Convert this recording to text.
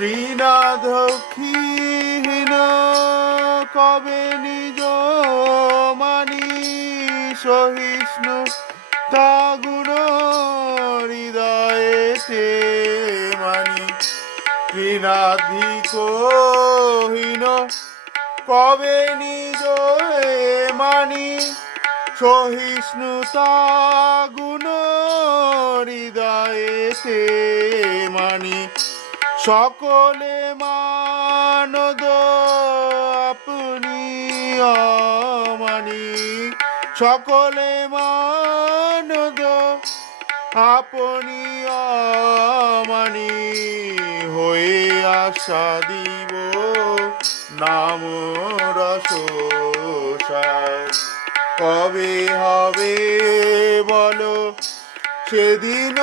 তৃণাদক্ষিহীন কবে নিজ মানি সহিষ্ণু তা গুণ হৃদয়েতে মানি তৃণাধিকহীন কবে নিজ মানি সহিষ্ণুতা গুণ হৃদয়েতে মানি সকলে মানদ আপনি অমানি সকলে মানদ আপনি অমানি হয়ে আশা দিব নাম রস কবে হবে বলো সেদিন